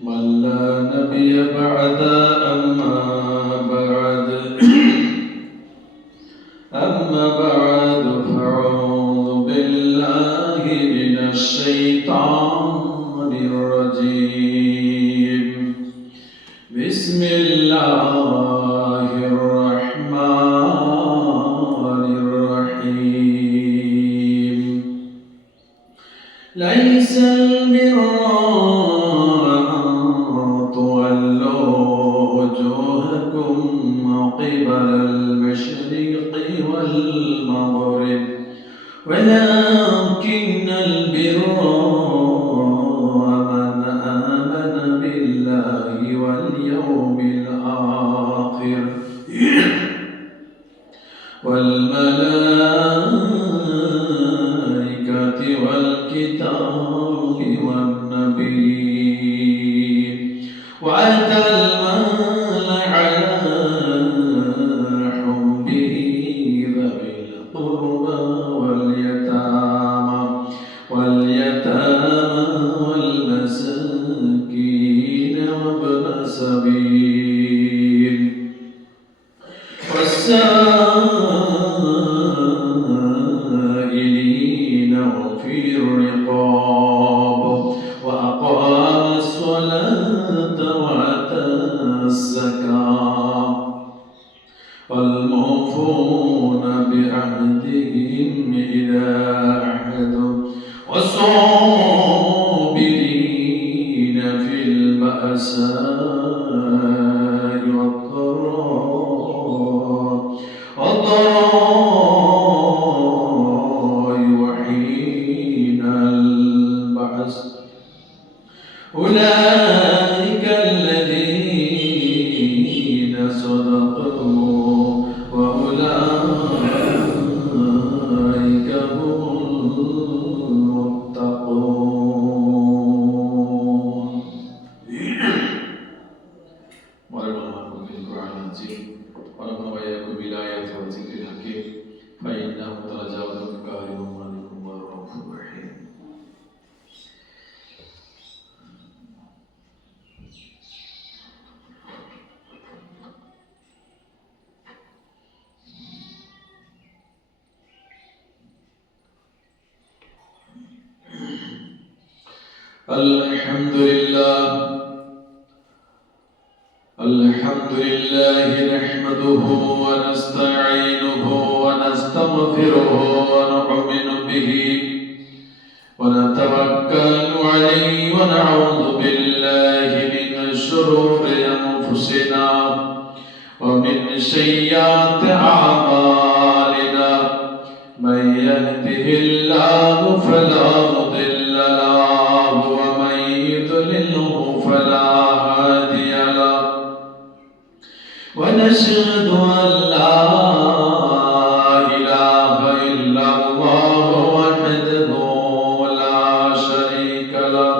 من لا نبي بعد أما بعد فأعوذ بالله من الشيطان الرجيم بسم الله الرحمن الرحيم ليس البر قبل المشرق والمغرب ولكن البر من آمن بالله واليوم الآخر والملائكة والكتاب والنبيين وآتى المال على والمساكين وابن السبيل والسائلين وفي الرقاب وأقام الصلاة وآتى الزكاة والموفون بعهدهم إذا عهدوا والصابرين في البأساء والضراء وحين البعث أولئك الذين صدقوا وأولئك هم المتقون. ونفعنا بالقرآن العظيم ونفعنا وإياكم بالآيات والذكر الحكيم فإنه تجاوز كريم مالك ورؤوف رحيم. الحمد لله نحمده ونستعينه ونستغفره ونؤمن به ونتوكل عليه ونعوذ بالله من شرور أنفسنا ومن سيئات أعمالنا من يهده الله فلا مضل له ومن يضلله فلا هادي له ونشهد أن لا إله إلا الله وحده لا شريك له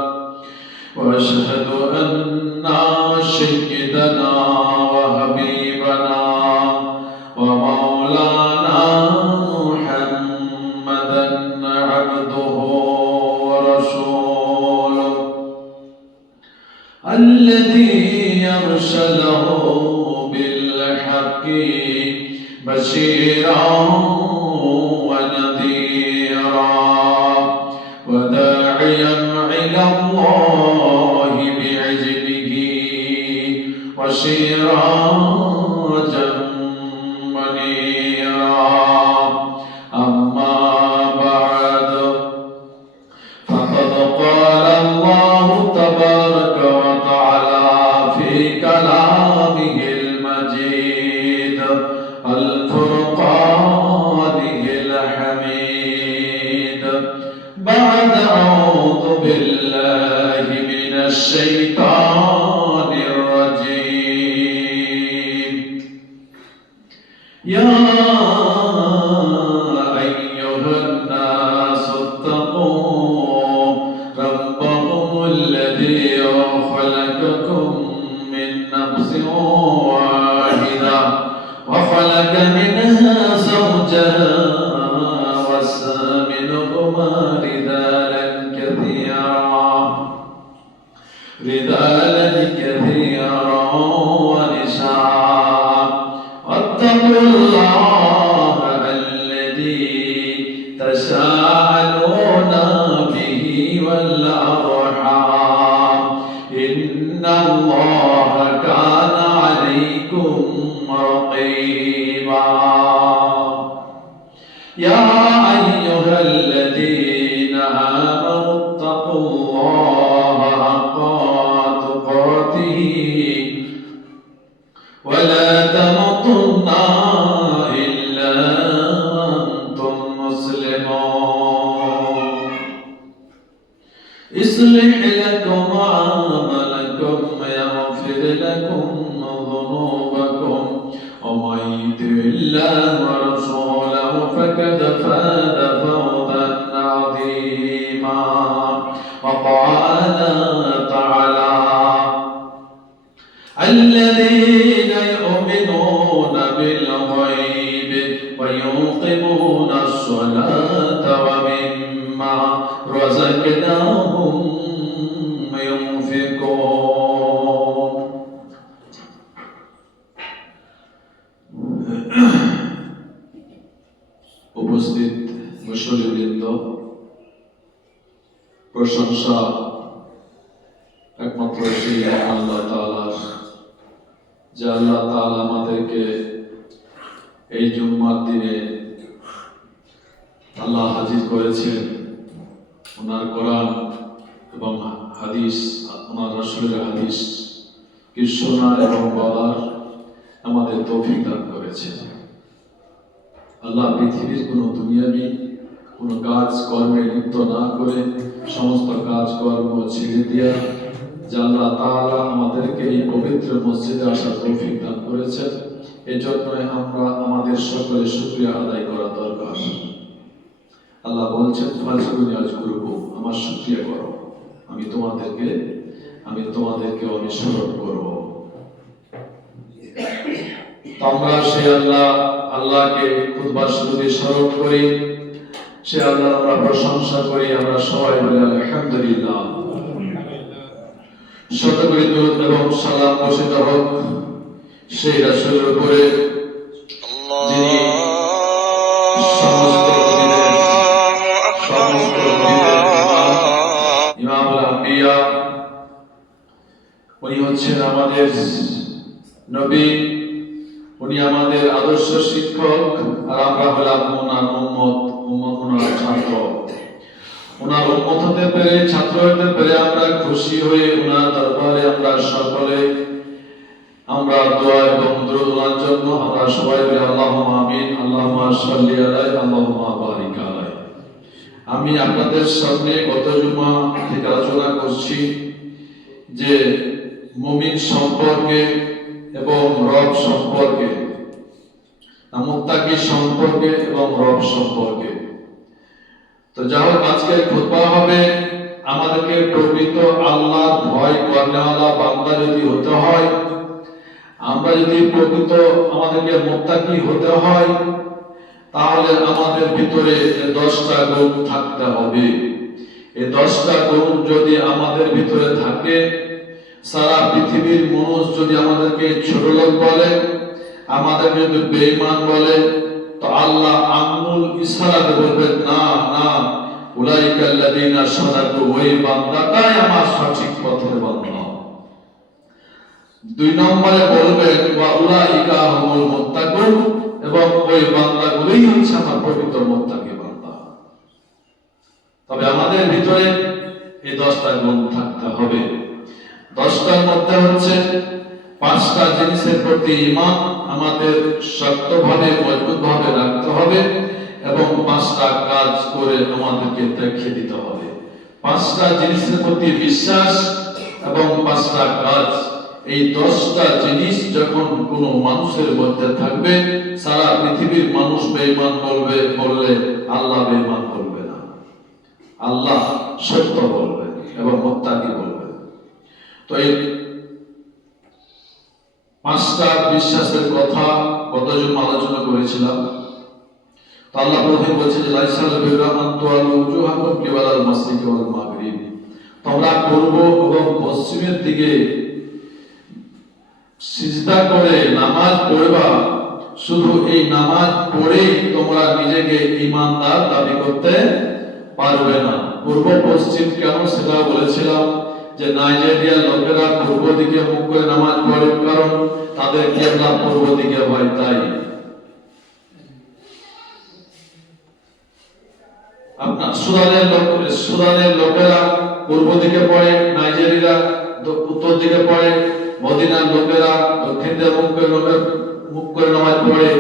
وأشهد أن سيدنا وحبيبنا ومولانا محمدا عبده ورسوله الذي أرسله بالحق بشيرا ونذيرا وداعيا إلى الله بإذنه وسراجا منيرا أما بعد فقد قال الله تبارك وتعالى في كلامه المجيد الفرقان الحميد بعد أعوذ بالله من الشيطان الرجيم يا أيها الناس اتقوا ربكم الذي خلقكم من نفس واحدة وخلق منها زوجها وبث منهما رجالا كثيرا رجالا كثيرا ونساء واتقوا الله الذي تساءلون به والأرحام إن الله كان عليكم رقيبا يا أيها الذين آمنوا اتقوا الله حق تقاته ولا تموتن إلا وأنتم مسلمون يصلح لكم أعمالكم ويغفر لكم ذنوبكم ومن يطع الله ورسوله فقد فاز فوزا عظيما وقال تعالى الذين يؤمنون بالغيب ويقيمون الصلاة ومما رزقناهم ينفقون উপস্থিত মুসল্লিবৃন্দ, প্রশংসা একমাত্র সেই আল্লাহ তাআলার, যে আল্লাহ তাআলা আমাদেরকে এই জুম্মার দিনে আল্লাহ হাজির করেছেন। ওনার কোরআন এবং হাদিস, ওনার রাসূলের হাদিস কি শোনার এবং বলার আমাদের তৌফিক দান করেছেন। আল্লাহ পৃথিবীর কোনো দুনিয়াবি কোনো কাজ কর্মে লিপ্ত না করে সমস্ত কাজ কর্ম ছেড়ে দিয়া যে আল্লাহ তাআলা আমাদেরকে এই পবিত্র মসজিদে আসার তৌফিক দান করেছেন, এজন্য আমরা আমাদের সকলে শুকরিয়া আদায় করা দরকার। আল্লাহ বলছেন ফাজকুরনি আযকুরকুম, আমার শুকরিয়া করো, আমি তোমাদেরকে অনুসরণ করব। আমরা সেই আল্লাহকে খুতবা শুরুতে স্মরণ করি, সে আল্লাহর আমরা প্রশংসা করি। আমরা সবাই বলি আলহামদুলিল্লাহ। শতকোটি দরুদ এবং সালাম বর্ষিত হোক সেই রাসূলের উপরে যিনি সমস্ত ইমামুল আম্বিয়া, উনি হচ্ছেন আমাদের নবী, উনি আমাদের আদর্শ শিক্ষক, আর আমরা হলাম ওনার উম্মত, ওনার ছাত্র। ওনার উম্মত হতে পেরে, ছাত্র হতে পেরে আমরা খুশি হয়ে ওনার দরবারে আমরা সকলে আমরা দোয়া এবং দরুদ ওনার জন্য আমরা সবাই বলি আল্লাহুম্মা আমিন, আল্লাহুম্মা সাল্লি আলাইহি, আল্লাহুম্মা বারিক আলাইহি। আমি আপনাদের সামনে গত জুমা থেকে আলোচনা করছি যে মুমিন সম্পর্কে এবং রব সম্পর্কে, মুত্তাকি সম্পর্কে এবং রব সম্পর্কে। তো যা হোক, আজকের খুতবা হবে আমাদেরকে প্রকৃত আল্লাহর ভয় করেওয়ালা বান্দা যদি হতে হয়, আমরা যদি প্রকৃত আমাদেরকে মুত্তাকি হতে হয়, তাহলে আমাদের ভিতরে 10টা গুণ থাকতে হবে। এই 10টা গুণ যদি আমাদের ভিতরে থাকে, সারা পৃথিবীর মানুষ যদি আমাদেরকে ছোট লোক বলে, আমাদের যদি বেঈমান বলে, তো আল্লাহ আঙ্গুল ইশারাতে বলবেন না না, উলাইকাল্লাযীনা সাদাকু, ওই বান্দাটাই আমার সঠিক পথের বান্দা। 2 নম্বরে বলবেন ওয়া উলাইকা হুমুল মুত্তাকুন, এবং ওই বান্দাগুলোই হচ্ছে আমার পবিত্র মুত্তাকি বান্দা। তবে আমাদের ভিতরে এই 10টা গুণ থাকতে হবে। 10টার মধ্যে হচ্ছে 5টা জিনিসের প্রতি ঈমান আমাদের শক্তভাবে মজবুতভাবে রাখতে হবে, এবং 5টা কাজ করে আমাদেরকে দেখিয়ে দিতে হবে। 5টা জিনিসের প্রতি বিশ্বাস এবং 5টা কাজ, এই 10টা জিনিস যখন কোনো মানুষের মধ্যে থাকবে, সারা পৃথিবীর মানুষ বেঈমান বললে আল্লাহ বেঈমান বলবে না, আল্লাহ সত্য বলবেন এবং মুত্তাকি বলবেন। তো এই 5টা বিশ্বাসের কথা গত জুমা আলোচনা করেছিলাম। তো আল্লাহ প্রভু বলেছেন যে লাইসাল বিররা মান তুওয়াল্লু উজুহাকুম কিবালাল মাশরিকি ওয়াল মাগরিব, তোমরা পূর্ব এবং পশ্চিমের দিকে সিজদা করে নামাজ পড়বা, শুধু এই নামাজ পড়েই তোমরা নিজেকে ঈমানদার দাবি করতে পারবে না। পূর্ব পশ্চিম কেন সেটা বলেছিলাম, যে নাইজেরিয়ার লোকেরা পূর্ব দিকে মুখ করে নামাজ পড়ে, কারণ তাদের কিবলা পূর্ব দিকে হয়। তাই আপনার সুদানের লোকেরা পূর্ব দিকে পড়ে, নাইজেরিয়া উত্তর দিকে পড়ে, মদিনার লোকেরা দক্ষিণ দিকে মুখ করে নামাজ পড়ে,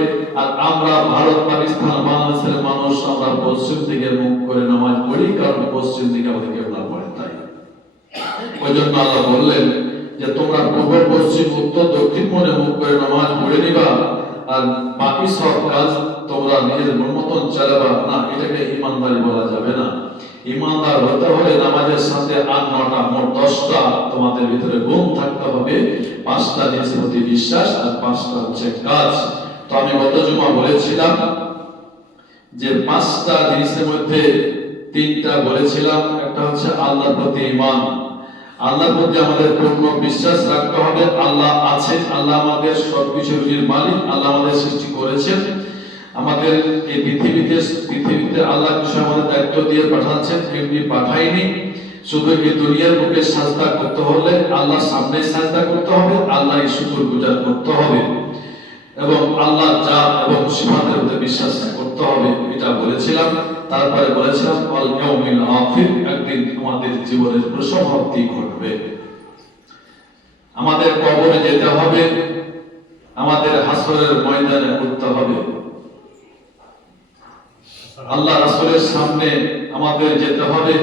আর আমরা ভারত, পাকিস্তান, বাংলাদেশের মানুষ আমরা পশ্চিম দিকে মুখ করে নামাজ পড়ি, কারণ পশ্চিম দিকে আমাদের কিবলা পড়ে। তাই ওই জন্য আল্লাহ বললেন যে তোমরা পূর্ব, পশ্চিম, উত্তর, দক্ষিণ মনে মুখ করে নামাজ পড়ে নিবা, আর বাকি সব কাজ তোমরা নিজের মন মতন চালাবা না। এটাকে ঈমানদারি বলা যাবে না। ঈমানদার হতে হলে নামাজের সাথে 8-9টা, মোট 10টা তোমাদের ভিতরে গুণ থাকতে হবে। 5টা জিনিসের প্রতি বিশ্বাস, আর 5টা হচ্ছে কাজ। তো আমি গত জুমা বলেছিলাম যে 5টা জিনিসের মধ্যে 3টা বলেছিলাম। একটা হচ্ছে আল্লাহর প্রতি ঈমান, আল্লাহর প্রতি আমাদের পূর্ণ বিশ্বাস রাখতে হবে। আল্লাহ আছেন, আল্লাহ আমাদের সবকিছুর মালিক, আল্লাহ আমাদের সৃষ্টি করেছেন, আমাদের এই পৃথিবীতে আল্লাহ কিছু আমাদের দায়িত্ব দিয়ে পাঠাচ্ছেন, এমনি পাঠায়নি। শুধু এই দুনিয়ার বুকে সাজদা করতে হলে আল্লাহর সামনে সাজদা করতে হবে, আল্লাহ শুকরগুজার করতে হবে, এবং আল্লাহ জাত এবং সিফাতের উপর বিশ্বাস করতে হবে। এটা বলেছিলাম। তারপরে বলেছিলাম আল ইয়াউমিল আখির, একদিন আমাদের জীবনের পরিসমাপ্তি ঘটবে, আমাদের কবরে যেতে হবে, আমাদের হাসরের ময়দানে উঠতে হবে, আল্লাহ রাসূলের সামনে আমাদের যেতে হবে,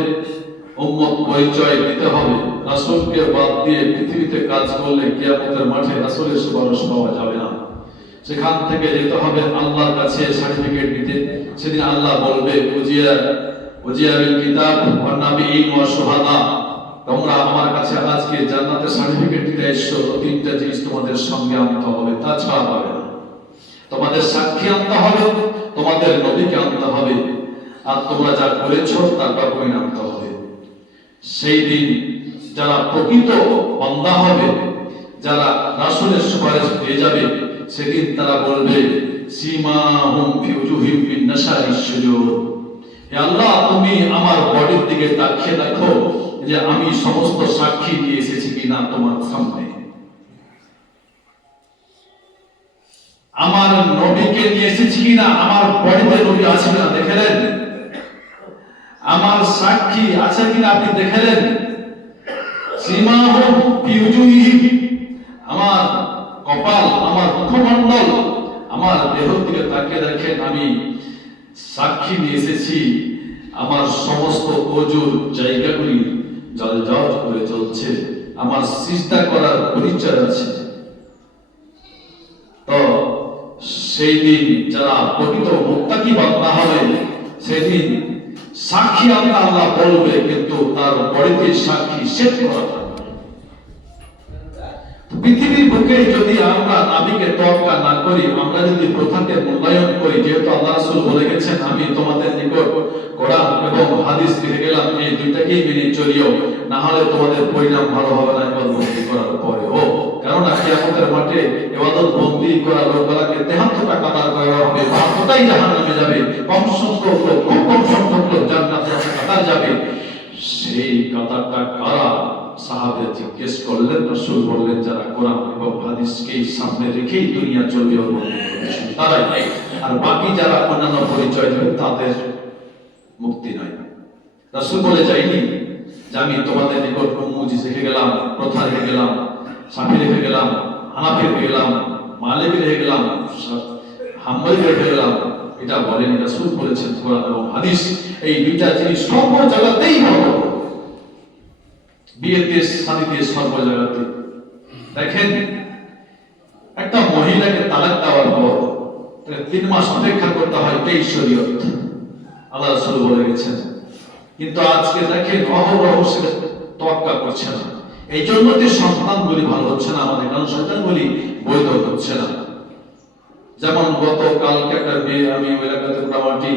উম্মত পরিচয় দিতে হবে। রাসূলকে বাদ দিয়ে পৃথিবীতে কাজ করলে কিয়ামতের মাঠে রাসূলের সুপারিশ পাওয়া যাবে না। সেখান থেকে যেতে হবে আল্লাহর কাছে সার্টিফিকেট দিতে। সেদিন আল্লাহ বলবে উজিয়া বিল কিতাব ওয়ান নাবিয়্যিন ওয়া শুহাদা, তোমরা আমার কাছে আজকে জান্নাতের সার্টিফিকেট দিতে এসেছো, 3টা জিনিস তোমাদের সঙ্গে আনতে হবে, তাছাড়া পাবে না। তোমাদের সাক্ষী আনতে হবে, তোমাদের নবীকে আনতে হবে, আর তোমরা যা করেছো তার প্রমাণ আনতে হবে। সেই দিন যারা প্রকৃত বান্দা হবে, যারা রাসূলের সুপারিশ পেয়ে যাবে, সেদিন তারা বলবে সীমাহুম ফি উজুহিম বিন নাশারিশ সুজুদ, হে আল্লাহ তুমি আমার বডির দিকে তাকিয়ে দেখো যে আমি সমস্ত সাক্ষী নিয়ে এসেছি কিনা তোমার সামনে, আমার নবীকে নিয়ে এসেছি কিনা, আমার বডিতে নবী আছে কিনা দেখলেন, আমার সাক্ষী আছে কিনা আপনি দেখলেন। সীমাহুম ফি উজুহিম, আমার কপাল, আমার মুখমণ্ডল, আমার দেহের দিকে তাকিয়ে দেখেন আমি সাক্ষী নিয়ে এসেছি, আমার সমস্ত ওজুর জায়গাগুলি জ্বলজ্বল করে চলছে, আমার সিজদা করার পরিচয় আছে। তো সেই দিন যারা প্রকৃত মুত্তাকি বান্দা হবে, সেদিন সাক্ষী আল্লাহ বলবে, কিন্তু তার বড়িতে সাক্ষী সেট করা হবে। পৃথিবীর বুকে যদি আমরা নবীকে তোয়াক্কা না করি, আমরা যদি প্রথাকে মূল্যায়ন করি, যেহেতু আল্লাহ রাসূল বলে গেছেন আমি তোমাদের নিকট কোরআন এবং হাদিস রেখে গেলাম, এই দুইটাকেই মেনে চলিও, না হলে তোমাদের পরিণাম ভালো হবে না ইবাদত করার পরেও। কারণ কিয়ামতের মাঠে ইবাদত বন্দী করা লোকগুলোকে 73টা কাতার করা হবে, 72টাই জাহান্নামে যাবে, কম সংখ্যক লোক, খুব কম সংখ্যক লোক জান্নাতে কাতার যাবে। সেই কাতারটা কারা? সাহাবে জিজ্ঞেস করলেন, রাসূল বললেন যারা কোরআন এবং হাদিসকে সামনে রেখেই দুনিয়া চলবে তারাই, আর বাকি যারা অন্যান্য পরিচয় দেবে তাদের মুক্তি নাই। রাসূল বলে যায়নি যে আমি তোমাদের নিকট মুজিজ রেখে গেলাম, প্রথা রেখে গেলাম, শাফি রেখে গেলাম, হানাফি রেখে গেলাম, মালিকি রেখে গেলাম, হাম্বলি রেখে গেলাম। এটা বলেনি। রাসূল বলেছেন কোরআন এবং হাদিস এই দুইটা জিনিস সব জায়গাতেই হবে, বিয়েতে, শাদীতে, সর্ব জায়গাতে। দেখেন একটা মহিলাকে তালাক দেওয়ার পর 3 মাস অপেক্ষা করতে হয়, এটাই শরীয়ত, আল্লাহ রাসূল বলে গেছেন। কিন্তু আজকে দেখেন অহরহ সেটা তোয়াক্কা করছে না। এই জন্য যে সন্তানগুলি ভালো হচ্ছে না আমাদের, কারণ সন্তানগুলি বৈধ হচ্ছে না। যেমন গতকালকে একটা মেয়ে, আমি ওই এলাকাতে মোটামুটি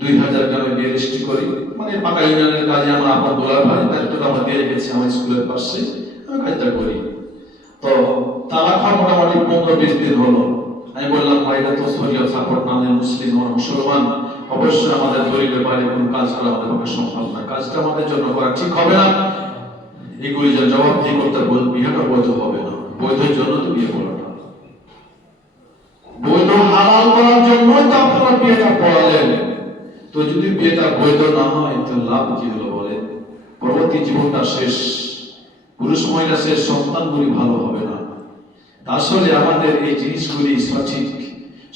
2000 গ্রামে বিয়ে রেজিস্ট্রি করি, মানে পাকা ইউনিয়নের কাজে আমরা আপনার দোলার ভাই দায়িত্বটা আমরা দিয়ে রেখেছি আমার স্কুলের পাশে, আমি কাজটা করি। তো তালাক হওয়ার মোটামুটি 15-20 দিন হলো। আমি বললাম ভাই এটা তো শরীয়ত সাপোর্ট না, আমি মুসলিম, আমরা মুসলমান, অবশ্যই আমাদের দলিলের বাইরে কোনো কাজ করা আমাদের পক্ষে সম্ভব না, কাজটা আমাদের জন্য করা ঠিক হবে না, এগুলি যে জবাব দিয়ে করতে বল, বিয়েটা বৈধ হবে না, বৈধের জন্য তো বিয়ে করাটা, বৈধ হালাল করার জন্যই তো আপনারা বিয়েটা পড়ালেন। তো যদি বিয়েটা বৈধ না হয় তো লাভ কি হলো বলেন? পরবর্তী জীবনটা শেষ, পুরুষ মহিলা শেষ, সন্তানগুলি ভালো হবে না। আসলে আমাদের এই জিনিসগুলি সঠিক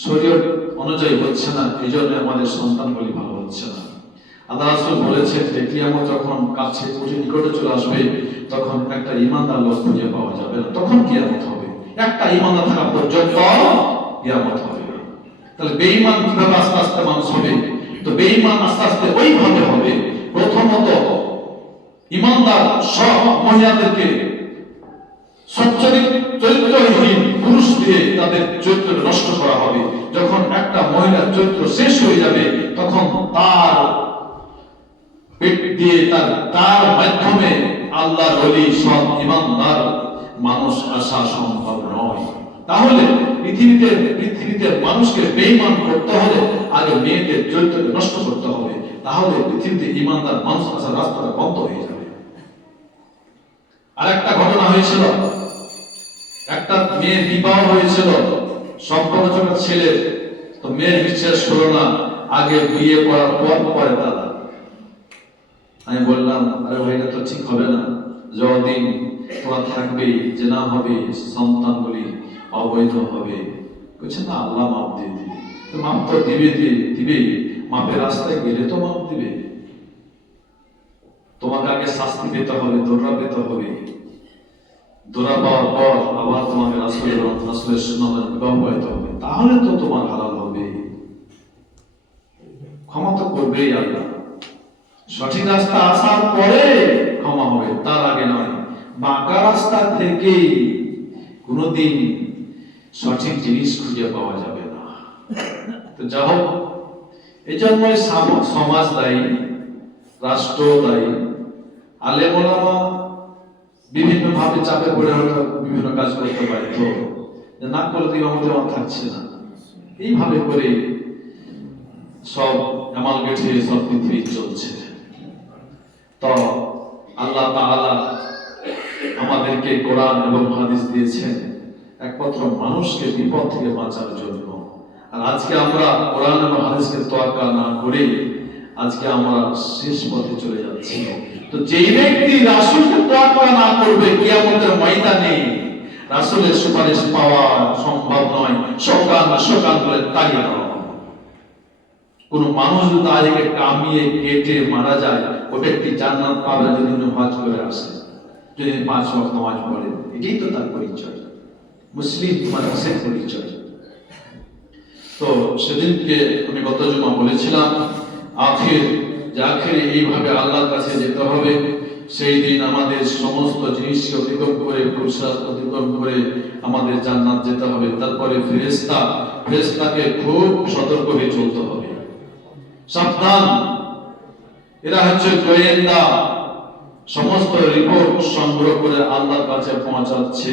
শরীয়ত অনুযায়ী হচ্ছে না, এই জন্য আমাদের সন্তানগুলি ভালো হচ্ছে না। আল্লাহ রাসূল বলেছেন যে কিয়ামত যখন কাছে নিকটে চলে আসবে তখন একটা ঈমানদার লোক খুঁজে পাওয়া যাবে না, তখন কিয়ামত হবে। একটা ঈমানদার থাকা পর্যন্ত কিয়ামত হবে না। তাহলে বেঈমান কিভাবে আস্তে আস্তে মানুষ হবে? তো বেঈমান আস্তে আস্তে ওইভাবে হবে, প্রথমত ঈমানদার সব মহিলাদেরকে চরিত্রহীন পুরুষ দিয়ে তাদের চরিত্র নষ্ট করা হবে। যখন একটা মহিলার চরিত্র শেষ হয়ে যাবে তখন তার পেট দিয়ে তার মাধ্যমে আল্লাহর ওলি সব ঈমানদার মানুষ আসা সম্ভব নয়। তাহলে পৃথিবীতে মানুষকে বেঈমান করতে হলে আগে মেয়েদের চরিত্রকে নষ্ট করতে হবে, তাহলে পৃথিবীতে ঈমানদার মানুষ আসার রাস্তাটা বন্ধ হয়ে যাবে। আর একটা ঘটনা হয়েছিল, একটা মেয়ের বিবাহ হয়েছিল, সম্পর্কটা ছেলে, তো মেয়ের বিশ্বাস হলো না, আগে বিয়ে করার পরে তারা। আমি বললাম আরে ভাই এটা তো ঠিক হবে না, যতদিন তোরা থাকবেই যে না হবে সন্তানগুলি অবৈধ হবে। বলছে না আল্লাহ মাপ দিয়ে দিবে। তো মাপ তো দিবে, মাপের রাস্তায় গেলে তো মাপ দিবে, তোমাকে আগে শাস্তি পেতে হবে, দোররা পেতে হবে, দোরা পাওয়ার পর আবার তোমাকে রাসূলের সুন্নাহ বিবাহ করতে হবে, তাহলে তো তোমার হালাল হবে। ক্ষমা তো করবেই আল্লাহ, সঠিক রাস্তা আসার পরে ক্ষমা হবে, তার আগে নয়। বাঁকা রাস্তা থেকে কোনোদিন সঠিক জিনিস খুঁজে পাওয়া যাবে না। তো যা হোক, এই জন্যই সমাজ দায়ী, রাষ্ট্র দায়ী, আলেম ওলামা বিভিন্ন ভাবে চাপে পড়ে হয়তো বিভিন্ন কাজ করতে পারে, তো না করলে আমাদের থাকছে না, এইভাবে করে সব অ্যামালগেট হয়ে সব পৃথিবী চলছে। তো আল্লাহ তাআলা আমাদেরকে কোরআন এবং হাদিস দিয়েছেন একমাত্র মানুষকে বিপদ থেকে বাঁচার জন্য। আর আজকে আমরা কোরআন এবং হাদিসকে তোয়াক্কা না করে আজকে আমরা শেষ পথে চলে যাচ্ছি। তো যেই ব্যক্তি রাসূলকে তোয়াক্কা না করবে কিয়ামতের ময়দানে রাসূলের সুপারিশ পাওয়া সম্ভব নয়। সকাল বলে তাড়িয়ে দেওয়া হবে। কোন মানুষ যদি তাদেরকে কামিয়ে কেটে মারা যায়, ও ব্যক্তি জান্নাত পাবে যদি হজ করে আসে, যদি 5 ওয়াক্ত নামাজ পড়ে, এটাই তো তার পরিচয়, মুসলিম মানুষের পরিচয়। তো সেদিনকে আমি গত জুমা বলেছিলাম আখিরে এইভাবে আল্লাহর কাছে যেতে হবে। সেই দিন আমাদের সমস্ত জিনিসকে অতিক্রম করে, পুরুষার্থ অতিক্রম করে আমাদের জান্নাত যেতে হবে। তারপরে ফেরেশতাকে খুব সতর্ক হয়ে চলতে হবে, সাবধান, এরা হচ্ছে গোয়েন্দা, সমস্ত রিপোর্ট সংগ্রহ করে আল্লাহর কাছে পৌঁছাচ্ছে।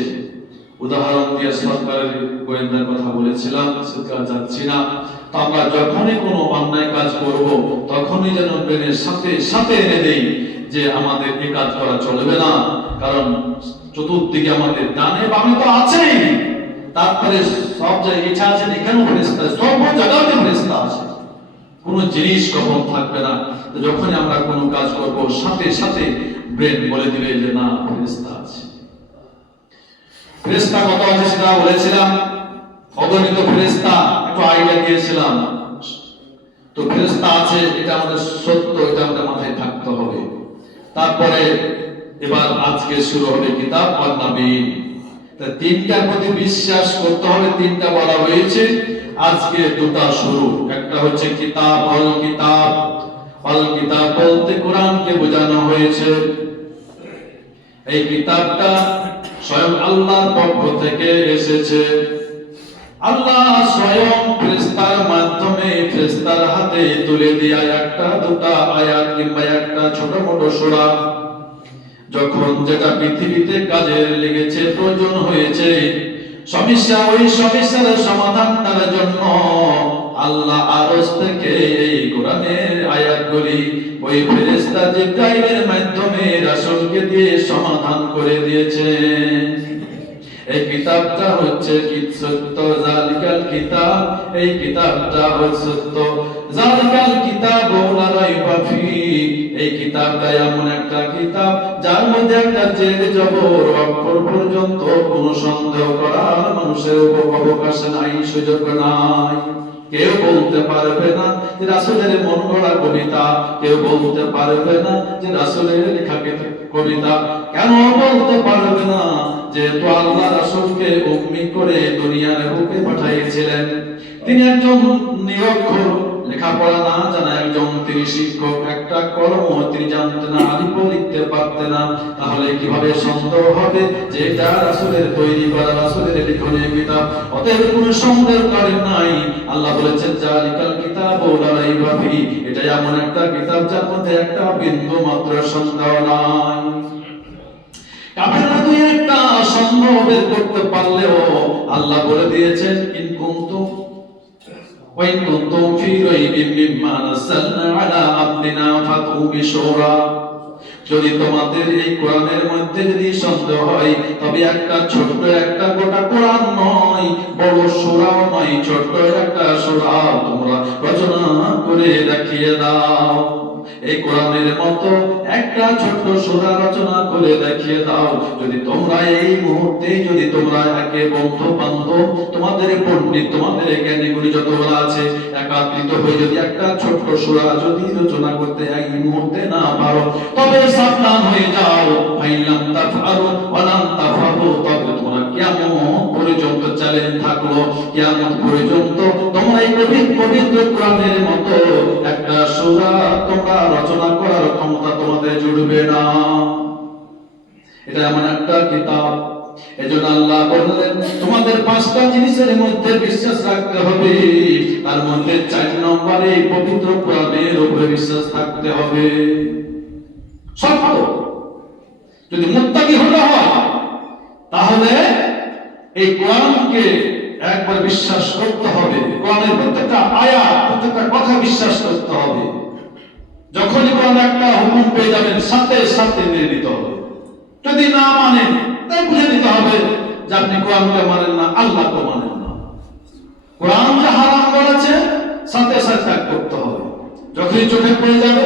উদাহরণ দিয়ে সরকারের গোয়েন্দার কথা বলেছিলাম, সেটা যাচ্ছি না। তো আমরা যখনই কোনো অন্যায় কাজ করব তখনই যেন ব্রেনের সাথে এনে দেই যে আমাদের এই কাজ করা চলবে না, কারণ চতুর্দিকে আমাদের ডানে বামে তো আছেই, তারপরে সব জায়গায় ইচ্ছা আছে, এখানেও ফেরেশতা, সব জায়গাতে ফেরেশতা আছে, কোনো জিনিস কখন থাকবে না। তো যখনই আমরা কোনো কাজ করব সাথে ব্রেন বলে দিবে যে না ফেরেশতা আছে। ফেরেশতা কত আছে সেটা বলেছিলাম, অগণিত ফেরেশতা, একটু আইডিয়া দিয়েছিলাম। তো ফেরেশতা আছে এটা আমাদের সত্য, এটা আমাদের মাথায় থাকতে হবে। তারপরে এবার আজকে শুরু হবে কিতাব আর নবীন। তা তিনটার প্রতি বিশ্বাস করতে হবে, তিনটা বলা হয়েছে, আজকে দুটা শুরু। একটা হচ্ছে কিতাব বলতে কোরআনকে বোঝানো হয়েছে। এই কিতাবটা স্বয়ং আল্লাহর পক্ষ থেকে এসেছে। আল্লাহ স্বয়ং ফেরেশতার মাধ্যমে ফেরেশতার হাতে তুলে দেয়া একটা দুটা আয়াত কিংবা একটা ছোট মোটো সূরা যখন যেটা পৃথিবীতে কাজে লেগেছে, প্রয়োজন হয়েছে, ওই সমস্যার সমাধানটার জন্য আল্লাহ আরশ থেকে এই কোরআনের আয়াতগুলি ওই ফেরেশতা জিবরাইলের মাধ্যমে রাসূলকে দিয়ে সমাধান করে দিয়েছে। এই কিতাবটা হচ্ছে সত্য, জালিকাল কিতাব, এই কিতাবটা হচ্ছে সত্য, জালিকাল কিতাব লা রাইবা ফি, এই কিতাবটা এমন একটা কিতাব যার মধ্যে একটা জের জবর অক্ষর পর্যন্ত কোনো সন্দেহ করার মানুষের অবকাশ নাই, সুযোগ নাই। কেউ বলতে পারবে না যে রাসূলের মন গড়া কবিতা, কেউ বলতে পারবে না যে রাসূলের লেখা কবিতা। কেন বলতে পারবে না? যেহেতু আল্লাহ রাসূলকে উম্মি করে দুনিয়ার বুকে পাঠিয়েছিলেন। তিনি একজন নিরক্ষর, লেখাপড়া না জানা একজন, তিনি শিক্ষক, একটা কলম তিনি জানতেন না, আলিফ লিখতে পারতেন না। তাহলে কিভাবে সন্দেহ হবে যে এটা রাসূলের তৈরি করা, রাসূলের লিখনী কিতাব? অতএব কোনো সন্দেহ করেন নাই। আল্লাহ বলেছেন জালিকাল কিতাবু লা রাইবা ফি, এটা এমন একটা কিতাব যার মধ্যে একটা বিন্দু মাত্র সন্দেহ নাই। কাফেররা দুই একটা সন্দেহ বের করতে পারলেও আল্লাহ বলে দিয়েছেন ইন কুনতুম وإن كنتم في ريب مما نزلنا على عبدنا فأتوا بسورة, যদি তোমাদের এই কোরআনের মধ্যে যদি সন্দেহ হয়, তবে একটা ছোট্ট একটা গোটা কোরআন নয়, বড় সূরাও নয়, ছোট্ট একটা সূরা তোমরা রচনা করে দেখিয়ে দাও। এই কোরআনের মতো একটা ছোট্ট সূরা রচনা করে দেখিয়ে দাও। যদি তোমরা এই মুহূর্তে যদি তোমরা একে বন্ধু বান্ধব, তোমাদের পণ্ডিত, তোমাদের জ্ঞানীগুলি যতগুলো আছে, একত্রিত হয়ে যদি একটা ছোট্ট সূরা যদি রচনা করতে এই মুহূর্তে না পারো, তবে সাবধান হয়ে যাও। ফাইলাম তাফআলু ওয়া লাম তাফআলু, তবে তোমরা কিয়ামত পর্যন্ত চ্যালেঞ্জ থাকলো, কিয়ামত পর্যন্ত তোমরা এই পবিত্র কোরআনের মতো একটা সূরা তোমরা রচনা করার ক্ষমতা তোমাদের জুড়বে না। এটা এমন একটা কিতাব, এজন্য আল্লাহ বললেন তোমাদের পাঁচটা জিনিসের মধ্যে বিশ্বাস রাখতে হবে। তার মধ্যে 4 নম্বরে পবিত্র কোরআনের উপরে বিশ্বাস থাকতে হবে। সত্য যদি মুত্তাকি হতে হয়, তাহলে এই কোরআনকে একবার বিশ্বাস করতে হবে। কোরআনের প্রত্যেকটা আয়াত, প্রত্যেকটা কথা বিশ্বাস করতে হবে। যখনই কোরআন একটা হুকুম পেয়ে যাবেন, সাথে সাথে মেনে নিতে হবে। যদি না মানেন, তাই বুঝে নিতে হবে যে আপনি কোরআনকে মানেন না, আল্লাহকে মানেন না। কোরআন যে হারাম বলেছে, সাথে সাথে ত্যাগ করতে হবে। যখনই চোখে পড়ে যাবে,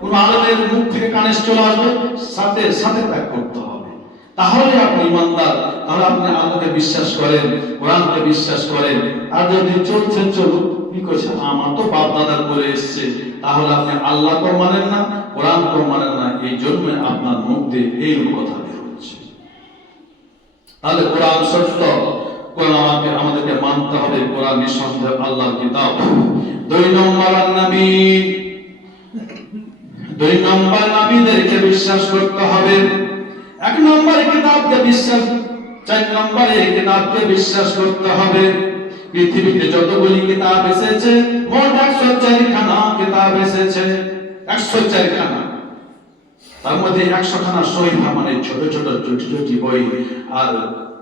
কোন আলেমের মুখ থেকে কানে চলে আসবে, সাথে সাথে ত্যাগ করতে হবে। তাহলে আপনি ইমানদার, তাহলে আপনি আল্লাহকে বিশ্বাস করেন, কোরআনকে বিশ্বাস করেন। আর যদি চলছে চলুক, কি করছে, আমার তো বাপ দাদার করে এসছে, তাহলে আপনি আল্লাহকে মানেন না, কোরআনকে মানেন না। এই জন্য আপনার মুখ দিয়ে এই কথা বের হচ্ছে। তাহলে কোরআন সত্য, কোরআন আমাদেরকে মানতে হবে। কোরআন নিঃসন্দেহে আল্লাহর কিতাব। 2 নম্বর নবী, 2 নম্বর নবীদেরকে বিশ্বাস করতে হবে। 1 নম্বরে কিতাবকে বিশ্বাস, 4 নম্বরে কিতাবকে বিশ্বাস করতে হবে। পৃথিবীতে যতগুলি কিতাব এসেছে, মোট 104 খানা কিতাব এসেছে, 104 খানা। তার মধ্যে 100 খানা সহিহ, মানে ছোট ছোট জুটি বই, আর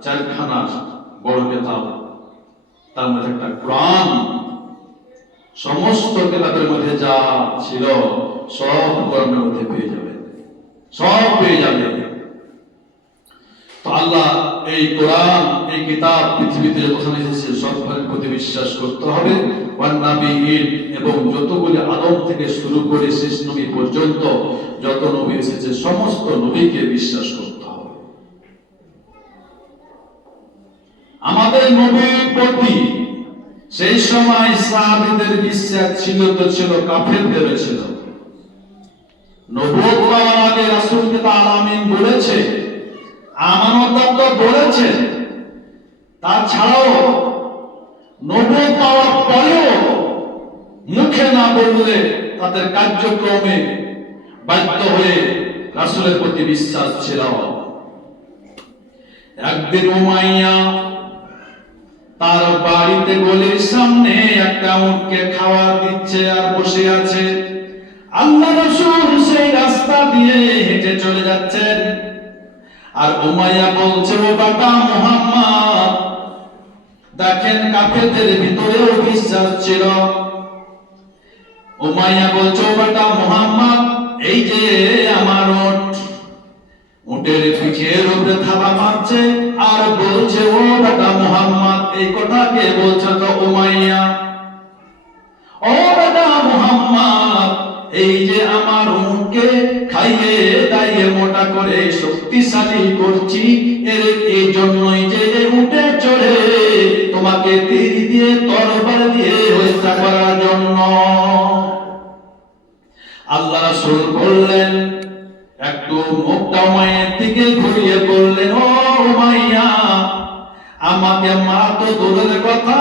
4 খানা বড় কিতাব। তার মধ্যে একটা কোরআন। সমস্ত কিতাবের মধ্যে যা ছিল সব কোরআনের মধ্যে পেয়ে যাবে, সব পেয়ে যাবে। তো আল্লাহ এই কোরআন, এই কিতাব পৃথিবীতে যতক্ষণ এসেছে সবার প্রতি বিশ্বাস করতে হবে। ওয়ান নাবিয়িন, এবং যতগুলি আদম থেকে শুরু করে শেষ নবী পর্যন্ত যত নবী এসেছে সমস্ত নবীকে বিশ্বাস করতে হবে। আমাদের নবীর প্রতি সেই সময় সাহাবীদের বিশ্বাস ছিল তো ছিল, কাফেরদের ছিল। নবুয়ত পাওয়ার আগে রাসূলকে তো আলামিন বলেছে, আমানত তো বলেছে। তাছাড়াও নবুয়ত পাওয়ার পরেও মুখে না বললে তাদের কার্যক্রমে বাধ্য হয়ে রাসূলের প্রতি বিশ্বাস ছিল। একদিন উমাইয়া তার বাড়িতে গলির সামনে একটা উটকে খাবার দিচ্ছে আর বসে আছে। আল্লাহ রাসূল সেই রাস্তা দিয়ে হেঁটে চলে যাচ্ছেন, আর উমাইয়া বলছে, ও বাবা মুহাম্মদ, দেখেন কাফেরদের ভিতরেও বিশ্বাস ছিল। উমাইয়া বলছে, ও বাবা মুহাম্মদ, এই যে আমার উট, উটের পিঠের উপরে থাবা মারছে আর বলছে, ও বাবা মুহাম্মদ, এই কথা কে বলছে? তো উমাইয়া। ও বাবা মুহাম্মদ, এই যে আমার উটকে খাইয়ে দাইয়ে মোটা করে শক্তিশালী করছি, এর এই জন্যই যে উটে চড়ে তোমাকে তীর দিয়ে তরবারি দিয়ে হত্যা করার জন্য। আল্লাহ রাসূল বললেন, একটু মুখটা উমাইয়ার দিকে ঘুরিয়ে বললেন, ও উমাইয়া, আমাকে মারা তো দূরের কথা,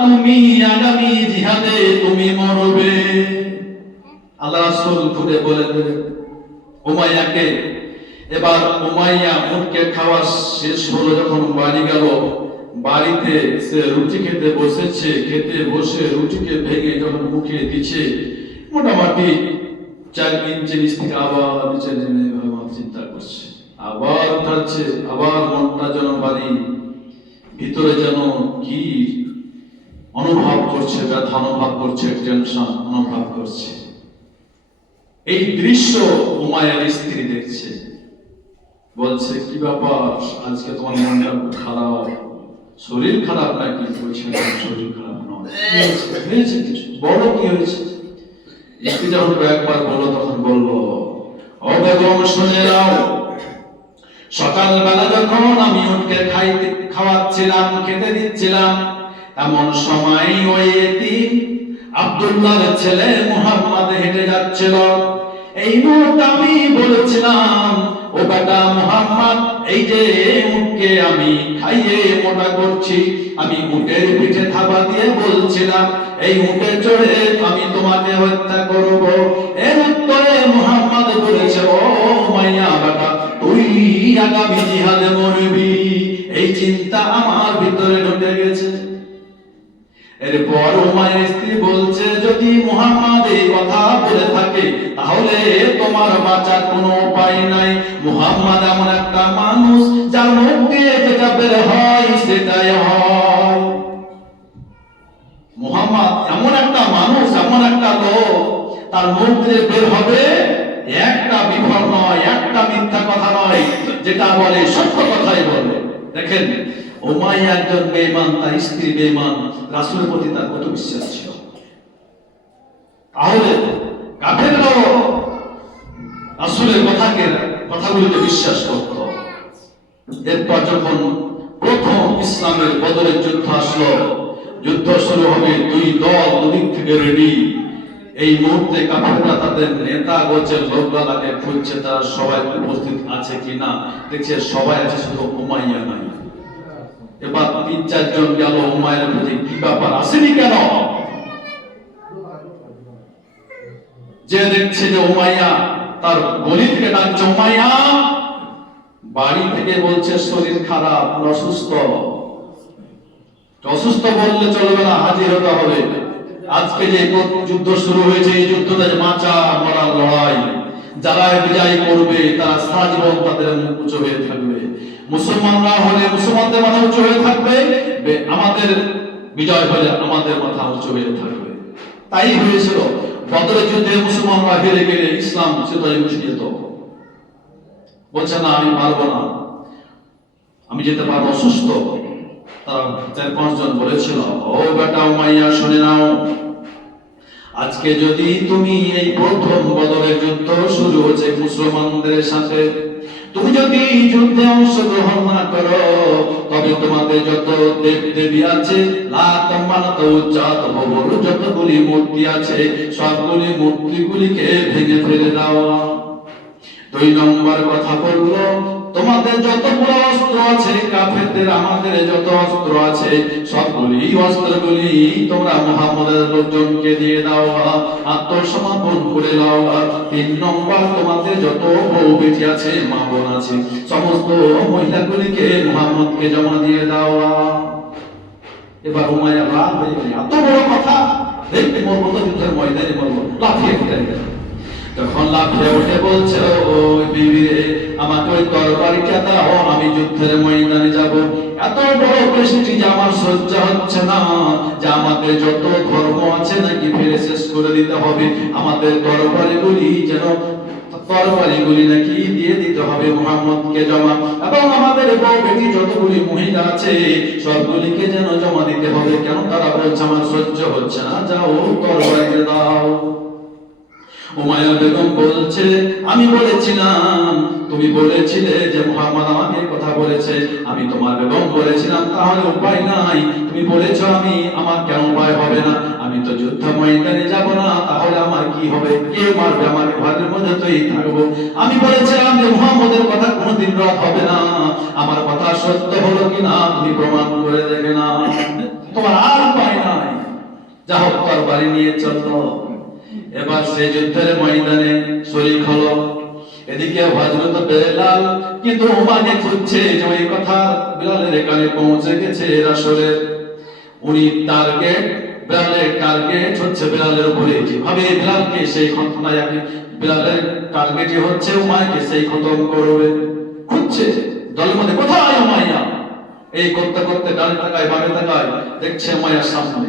তুমি আগামী জিহাদে তুমি মরবে। আল্লাহ রাসূল ঘুরে বলে দিলেন উমাইয়াকে। এবার উমাইয়া উটকে খাওয়া শেষ হলো, যখন বাড়ি গেল, বাড়িতে সে রুটি খেতে বসেছে, খেতে বসে রুটিকে ভেঙে যখন মুখে দিচ্ছে, মোটামুটি 4 ইঞ্চি নিচ থেকে আবার নিচে নেমে চিন্তা করছে, আবার উঠাচ্ছে, আবার মনটা যেন বাড়ি ভিতরে যেন কি অনুভব করছে, ব্যথা অনুভব করছে, টেনশন অনুভব করছে। এই দৃশ্য উমাইয়ার স্ত্রী দেখছে, বলছে, কি ব্যাপার, আজকে তোমার মনটা খুব খারাপ, শরীর খারাপ নাকি? বলছে, শরীর খারাপ নয়, হয়েছে কিছু বড়, কি হয়েছে? স্ত্রী যখন একবার বললো, তখন বললো, ও বেগম শুনে নাও, সকালবেলা যখন আমি উটকে খাওয়াচ্ছিলাম, খেতে দিচ্ছিলাম, এমন সময় ওই এতিম আব্দুল্লাহর ছেলে মুহাম্মদ হেঁটে যাচ্ছিল। এই মুহূর্তে আমি বলেছিলাম, ও বেটা মুহাম্মদ, এই যে উটকে আমি খাইয়ে মোটা করছি, আমি উটের পিঠে থাবা দিয়ে বলছিলাম, এই উটে চড়ে আমি তোমাকে হত্যা করব। এর উত্তরে মুহাম্মদ বলেছে, ও উমাইয়া বেটা, তুই আগামী জিহাদে মরবি। এই চিন্তা আমার ভিতরে ঢুকে গেছে। এরপর উমাইয়ার স্ত্রী বলছে, যদি মুহাম্মদ এই কথা বলে থাকে, তাহলে তোমার বাঁচার কোনো উপায় নাই। মুহাম্মদ এমন একটা মানুষ, যার মুখ দিয়ে যেটা বের হয় সেটাই হয়। মুহাম্মদ এমন একটা মানুষ, এমন একটা লোক, তার মুখ দিয়ে বের হবে একটা বিফল নয়, একটা মিথ্যা কথা নয়, যেটা বলে সত্য কথাই বলে। দেখেন, উমাইয়া একজন বেঈমান, তার স্ত্রী বেঈমান, রাসূলের প্রতি তার কত বিশ্বাস ছিল। তাহলে কাফেররাও রাসূলের কথাগুলোকে বিশ্বাস করত। এরপর যখন প্রথম ইসলামের বদরের যুদ্ধ আসলো, যুদ্ধ শুরু হবে, দুই দল দুদিক থেকে রেডি। এই মুহূর্তে কাফেররা তাদের নেতা গোছের লোকগুলোকে খুঁজছে, তারা সবাই উপস্থিত আছে কিনা। দেখছে সবাই আছে, শুধু উমাইয়া নাই। এবার 3-4 জন গেল উমাইয়ার প্রতি, কি ব্যাপার, আসেনি কেন? যে দেখছে যে উমাইয়া তার গলি থেকে ডাকছে, উমাইয়া। বাড়ি থেকে বলছে, শরীর খারাপ, অসুস্থ। অসুস্থ বললে চলবে না, হাজির হতে হবে। আজকে যে যুদ্ধ শুরু হয়েছে, এই যুদ্ধটা বাঁচা মরার লড়াই। যারা বিজয় করবে তারা সারা জীবন তাদের মুখ উঁচু হয়ে থাকবে। মুসলমানরা হলে মুসলমানদের মাথা উঁচু হয়ে থাকবে, আমাদের বিজয় হলে আমাদের মাথা উঁচু হয়ে থাকবে। তাই হয়েছিল বদরের যুদ্ধে। মুসলমানরা হেরে গেলে ইসলাম চিরতরে মুছে যেত। বলছে, না, আমি পারবো না, আমি যেতে পারবো, অসুস্থ। তারা 4-5 জন বলেছিল, ও বেটা উমাইয়া, শুনে নাও, আজকে যদি তুমি এই প্রথম বদরের যুদ্ধ শুরু হচ্ছে মুসলমানদের সাথে, তুমি যদি যুদ্ধে অংশগ্রহণ না করো, তবে তোমাদের যত দেব দেবী আছে, লাত মানত উজ্জাত হবল, যতগুলি মূর্তি আছে, সবগুলি মূর্তিগুলিকে ভেঙে ফেলে দাও। 2 নম্বর কথা বললো, তোমাদের যতগুলো অস্ত্র আছে, কাফেরদের আমাদের যত অস্ত্র আছে, সবগুলি অস্ত্রগুলি তোমরা মুহাম্মদের লোকজনকে দিয়ে দাও, আত্মসমর্পণ করে দাও। 3 নম্বর, তোমাদের যত বউ বেটি আছে, মা বোন আছে, সমস্ত মহিলাগুলিকে মুহাম্মদকে জমা দিয়ে দাও। এবার উমাইয়া রাগ হয়ে গেল, এত বড় কথা, দেখতে মরবো তো যুদ্ধের ময়দানে মরবো, লাফিয়ে উঠে গেল। যখন লাফিয়ে উঠে বলছে, ওই বিবি রে, আমাকে ওই তরবারিটা দাও, আমি যুদ্ধের ময়দানে যাব। এত বড় প্রেস্টিজ আমার সহ্য হচ্ছে না, যে আমাদের যত ধর্ম আছে নাকি ফেলে শেষ করে দিতে হবে, আমাদের তরবারিগুলি নাকি দিয়ে দিতে হবে মুহাম্মদকে জমা, এবং আমাদের বউ বেটি যতগুলি মহিলা আছে সবগুলিকে যেন জমা দিতে হবে। কেন? তারা বলছে আমার সহ্য হচ্ছে না, যাও তরবারি দাও। উমাইয়া বেগম বলছে, আমি বলেছিলাম, তুমি বলেছিলে যে মুহাম্মদ আমাকে কথা বলেছে, আমি তোমার বেগম বলেছিলাম, তাহলে উপায় নাই। তুমি বলেছো আমার কেন উপায় হবে না? আমি তো যুদ্ধ ময়দানে যাব না, তাহলে আমার কি হবে? কে মারবে আমাকে? ঘরের মধ্যে তোই থাকবো। আমি বলেছিলাম যে মুহাম্মদের কথা কোনোদিন রদ হবে না, আমার কথা সত্য হলো কিনা তুমি প্রমাণ করে দেখে না, তোমার আর উপায় নাই, যা হোক তরবারি নিয়ে চলো। এবার সে যুদ্ধের ময়দানে শরীক হলো। এদিকে হযরত বেলাল কিন্তু উমাকে খুঁজছে, যে ওই কথা বেলালের কানে পৌঁছে গেছে। আসলে উনি বেলালের টার্গেট হচ্ছে বেলালের উপরে, যেভাবে বেলালকে সেই ঘটনায় বেলালের টার্গেটই হচ্ছে উমাকে সেই খতম করবে। খুঁজছে দলের মধ্যে, কোথায় উমাইয়া? এই করতে করতে ডানে তাকায় বামে তাকায়, দেখছে উমাইয়ার সামনে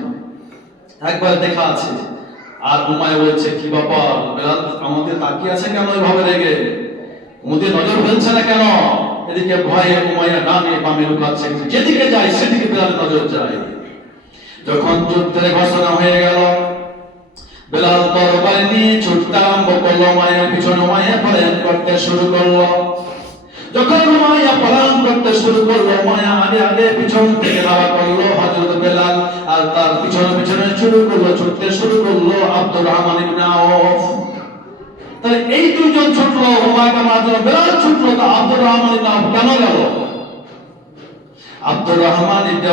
একবার দেখা আছে। আর উমাইয়া বলছে, কি ব্যাপার বেলাল আমাদের তাকিয়ে আছে কেন এভাবে রেগে? ওদের নজর ফেলছে না কেন? এদিকে ভয়ে উমাইয়া ডানে বামে লুকাচ্ছে, যেদিকে যায় সেদিকে বেলাল নজর যায়। যখন যুদ্ধের ঘোষণা হয়ে গেল, বেলাল তরবারি নিয়ে ছুটতে আরম্ভ করলো, উমাইয়ার পিছনে উমাইয়া পলায়ন করতে শুরু করলো। যখন উমাইয়া পলায়ন করতে শুরু করলো, উমাইয়া আগে আগে পিছন থেকে ধাওয়া করলো হযরত বেলাল, আর তার পিছনে পিছনে ছুটতে শুরু করলো আব্দুর রহমান ইবনে আওফ। তাহলে এই দুইজন ছুটলো উমাইয়াকে মারার জন্য, বেলাল ছুটলো, তা আব্দুর রহমান ইবনে আওফ কেন গেল? আব্দুর রহমান ইবনে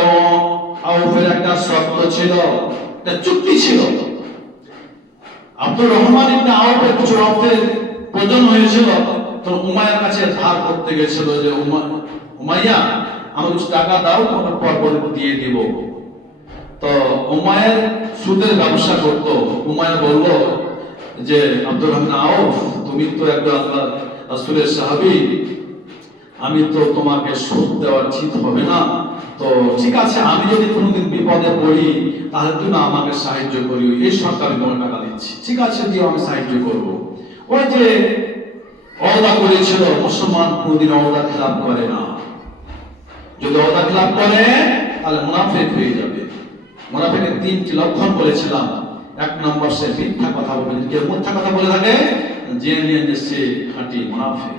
আওফের একটা শর্ত ছিল, একটা চুক্তি ছিল। আব্দুর রহমান ইবনে আওফের কিছু অর্থের প্রয়োজন হয়েছিল, তো উমাইয়ার কাছে ধার করতে গেছিল, যে উমাইয়া আমাকে কিছু টাকা দাও, তোমাকে পর দিয়ে দিব। তো উমাইয়ার সুদের ব্যবসা করতো। উমাইয়া বলল যে, আব্দুর রহমান আওফ, তুমি তো একজন আল্লাহর রাসূলের সাহাবী, আমি তো তোমাকে সুদ দেওয়া উচিত হবে না। তো ঠিক আছে, আমি যদি কোনোদিন বিপদে পড়ি তাহলে তুমি আমাকে সাহায্য করিও, এই শর্তে আমি তোমাকে টাকা দিচ্ছি। ঠিক আছে, দিও, আমি সাহায্য করব। ওই যে ওয়াদা করেছিল, মুসলমান কোনোদিন ওয়াদা খেলাপ করে না। যদি ওয়াদা খেলাপ করে তাহলে মুনাফিক হয়ে যাবে। মুনাফিকের 3টি লক্ষণ বলেছিলাম। 1 নম্বর, সে মিথ্যা কথা বলবে। যে মিথ্যা কথা বলে থাকে জেনে সে খাঁটি মুনাফিক।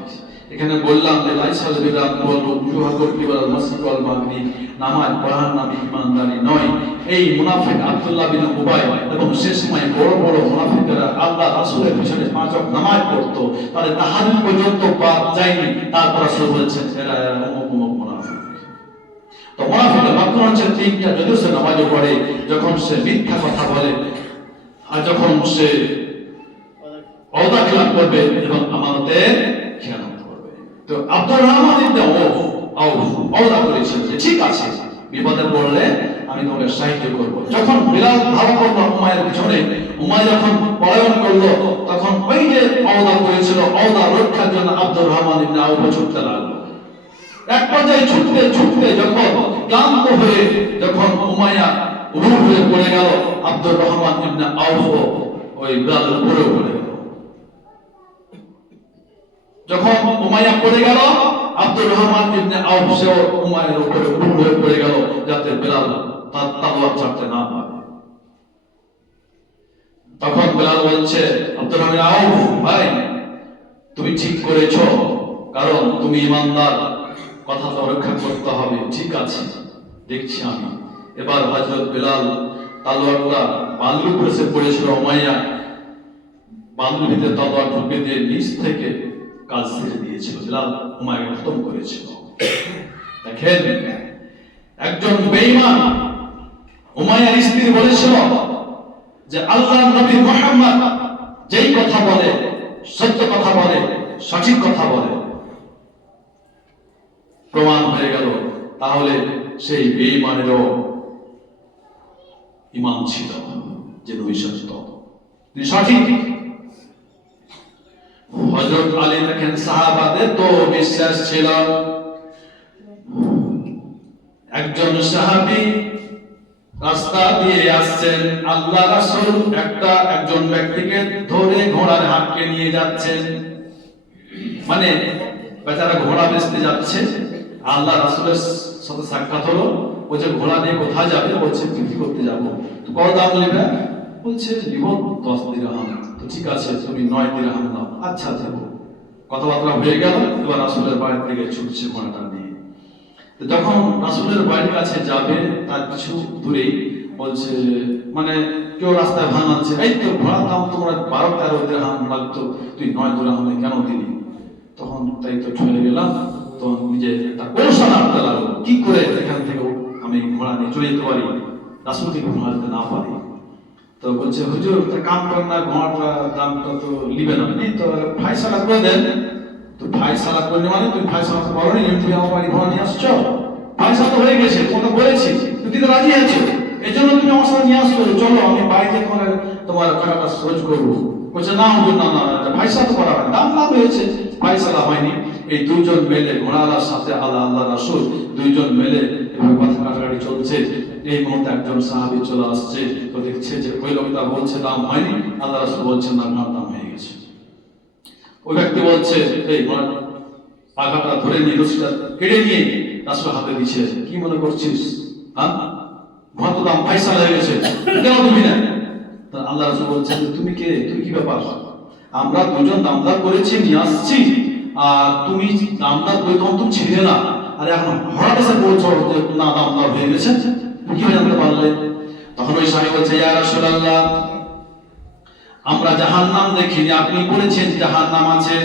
এখানে বললাম যে লাইসাল বিদাত ওয়াল উজুহাতুল কিবাল মাসজিদ ওয়াল মাগরিব, নামাজ পড়ার নামে ঈমানদারি নয়। এই মুনাফিক আব্দুল্লাহ বিন উবাই এবং সে সময় বড় বড় মুনাফিকরা আল্লাহ রাসূলের পিছনে 5 ওয়াক্ত নামাজ পড়তো, তাদের তাহাজ্জুদ পর্যন্ত বাদ যায়নি। তারপর রাসূল বলেছেন এরা অমুক মুনাফিক। তো মুনাফিকের লক্ষণ হচ্ছে 3টা। যদিও সে নামাজ পড়ে, যখন সে মিথ্যা কথা বলে, আর যখন সে ওয়াদা খেলাপ করবে এবং আমানতের খেয়ানত করবে। তো আব্দুর রহমান ইবনে আওফ ওয়াদা করেছিল যে ঠিক আছে, বিপদে পড়লে আমি তোমাকে সাহায্য করব। যখন বেলাল ধাওয়া করলো উমাইয়ার পিছনে, উমাইয়া যখন পলায়ন করলো, তখন ওই যে ওয়াদা করেছিল, ওয়াদা রক্ষার জন্য আব্দুর রহমান ইবনে আওফ ছুটতে লাগলো। এক পর্যায়ে ছুটতে ছুটতে যখন ক্লান্ত হয়ে যখন উমাইয়া উবু হয়ে পড়ে গেল, আব্দুর রহমান ইবনে আওফ ওই বেলালের উপরে পড়ে গেল। যখন উমাইয়া পড়ে গেল, আব্দুর রহমান ইবনে আওফ সেও উমাইয়ার উপরে উবু হয়ে পড়ে গেল, যাতে বেলাল তার তলোয়ার ছাড়তে না পারে। তখন বেলাল বলছে, আব্দুর রহমান আওফ ভাই, তুমি ঠিক করেছো, কারণ তুমি ঈমানদার, কথা তো রক্ষা করতে হবে। ঠিক আছে, দেখছি আমি। এবার হযরত বেলাল তলোয়ারটা বালুর উপরে পড়েছিল, উমাইয়া বালুর ভিতরে তলোয়ার ঢুকে দিয়ে নিচ থেকে কাজ ছেড়ে দিয়েছিল। বেলাল উমাইয়াকে খতম করেছিল। দেখেন, একজন বেঈমান উমাইয়ার স্ত্রী বলেছিল যে আল্লাহর নবী মুহাম্মদ যেই কথা বলে, সত্য কথা বলে, সঠিক কথা বলে। প্রমাণ হয়ে গেল, তাহলে সেই বেঈমানেরও ইমাম ছিল যে নবী সত্য, তিনি সঠিক। হযরত আলী দেখেন সাহাবাদের তো বিশ্বাস ছিল। একজন সাহাবী রাস্তা দিয়ে আসছেন, আল্লাহ রাসূল একজন ব্যক্তিকে ধরে ঘোড়ার হাঁটকে নিয়ে যাচ্ছেন, মানে বেচারা ঘোড়া বেচতে যাচ্ছে। আল্লাহ রাসূলের সাথে সাক্ষাৎ হলো, বলছে ঘোড়া নিয়ে কোথায় যাবে? বলছে বিক্রি করতে যাবো। তো কত দাম নেবে? বলছে নিব 10 দিরহাম। তো ঠিক আছে, তুমি 9 দিরহাম দাও। আচ্ছা দেবো। কথাবার্তা হয়ে গেল। এবার রাসূলের বাড়ি থেকে ছুটছে ঘোড়াটা নিয়ে। তো যখন রাসূলের বাড়ির কাছে যাবে, তার কিছু দূরেই বলছে, মানে কেউ রাস্তায় ভাঙাচ্ছে, এই তো ঘোড়ার দাম তোমরা 12-13 দিরহাম লাগতো, তুই 9 দিরহামে কেন দিলি? তখন তাই তো চলে গেলাম। তো নিজে একটা কৌশল আনতে লাগলো, কি করে এখান থেকে আমি ঘোড়া নিয়ে চলে যেতে পারি, রাসূলকে ঘোড়াতে না পারি। তো বলছে হুজুর একটা কাম করেন না, ঘোড়াটা দামটা তো নিবেন আপনি, তো ফায়সালা করে দেন। তো ফায়সালা করলে মানে তুমি ফায়সালা তো করোনি, তুমি আমার বাড়ি ঘোড়া নিয়ে আসছো, ফায়সালা তো হয়ে গেছে, তোমাকে বলেছি তুমি দিতে রাজি আছো, এই জন্য তুমি আমার সাথে নিয়ে আসছো, চলো আমি বাড়িতে তোমার টাকাটা খরচ করবো। বলছে না হুজুর, না না, ফায়সালা তো করা হয়, দাম লাভ হয়েছে, ফায়সালা হয়নি। এই দুজন মেলে ঘোড়ালার সাথে আল্লাহ রাসূল দুইজন মেলে এভাবে কথা কাটাকাটি চলছে। এই মুহূর্তে একজন সাহাবী চলে আসছে, তো দেখছে যে ওই লোকটা বলছে দাম হয়নি, আল্লাহ রাসূল বলছেন না, ঘোড়ার দাম হয়ে গেছে। ওই ব্যক্তি বলছে এই ঘোড়ার পাখাটা ধরে নিয়ে রশিটা কেটে নিয়ে রাসূল হাতে দিচ্ছে, কি মনে করছিস? হ্যাঁ, ঘোড়া তো দাম ফায়সালা হয়ে গেছে, কেন তুমি না? তা আল্লাহ রাসূল বলছেন তুই কি ব্যাপার? আমরা দুজন দামদার করেছি, নিয়ে আসছি, আর তুমি দামদার করে তখন তুমি ছেড়ে না, আর এখন হঠাৎ এসে বলছো যে না দামদার হয়ে গেছে, তুমি কিভাবে জানতে পারলে? তখন ওই সাহাবী বলছে ইয়া রাসূলুল্লাহ, আমরা জাহান্নাম দেখিনি, আপনি বলেছেন জাহান্নাম আছে,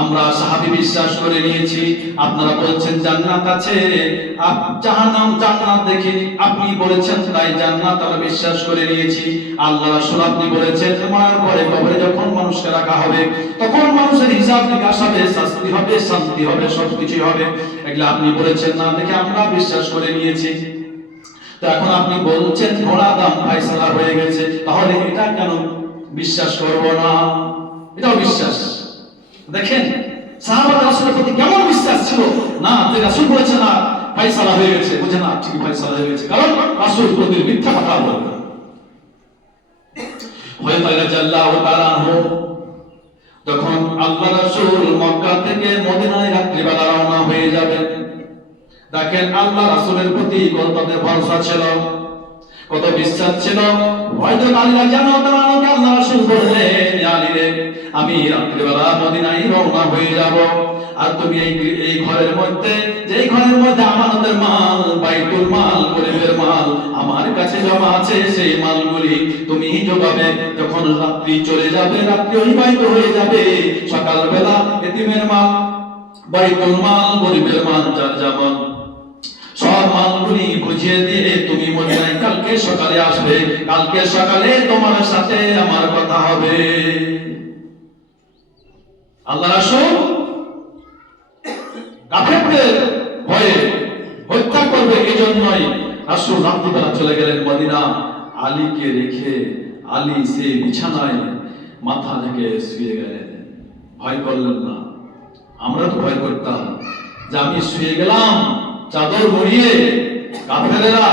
আমরা সাহাবী বিশ্বাস করে নিয়েছি। আপনারা বলছেন জান্নাত আছে, জান্নাত দেখিনি, আপনি বলেছেন তাই জান্নাত আমরা বিশ্বাস করে নিয়েছি। আল্লাহ রাসূল আপনি বলেছেন মরার পরে কবরে যখন মানুষকে রাখা হবে, তখন মানুষের হিসাব নিকাশ হবে, শাস্তি হবে, শান্তি হবে, সবকিছুই হবে, এগুলো আপনি বলেছেন না দেখে আমরা বিশ্বাস করে নিয়েছি। তো এখন আপনি বলছেন ঘোড়া দাম ফায়সালা হয়ে গেছে, তাহলে এটা কেন বিশ্বাস করব না? এটাও বিশ্বাস। দেখেন সাহাবারা রাসূলের প্রতি কেমন বিশ্বাস ছিল, না যে রাসূল বলেছে না ফায়সালা হয়ে গেছে, বুঝে না ঠিক ফায়সালা হয়ে গেছে, কারণ রাসূল প্রতি মিথ্যা কথা বলে না। হযরত আলী রাদিয়াল্লাহু তাআলা আনহু যখন আল্লাহ রাসূল মক্কা থেকে মদিনায় রাত্রিবেলা রওনা হয়ে যাবেন, দেখেন আল্লাহ রাসূলের প্রতি কত ভরসা ছিল, কত বিশ্বাস ছিল। হয়তো আলী রাদিয়াল্লাহু তাআলা আনহুকে আল্লাহ রাসূল বললেন, আলী রে, আমি রাত্রিবেলা মদিনায় রওনা হয়ে যাব, আর তুমি এই ঘরের মধ্যে, যেই ঘরের মধ্যে আমানতের মাল, বাইতুল মাল, গরিবের মাল আমার কাছে জমা আছে, সেই মালগুলি তুমি যোগাবে। যখন রাত্রি চলে যাবে, রাত্রি অতিবাহিত হয়ে যাবে, সকালবেলা এতিমের মাল, বাইতুল মাল, গরিবের মাল, যার যেমন সব মালগুলি বুঝিয়ে দিয়ে তুমি মদিনায় কালকে সকালে আসবে, কালকে সকালে তোমার সাথে আমার কথা হবে। আল্লাহ রাসূল কাফেরদের ভয়ে হত্যা করবে, এজন্যই রাসূল রাত্রিবেলা চলে গেলেন মদিনা। আলীকে রেখে আলী সেই বিছানায় মাথা ঢেকে শুয়ে গেলেন, ভয় করলেন না। আমরা তো ভয় করতাম যে আমি শুয়ে গেলাম চাদর মুড়িয়ে, কাফেরেরা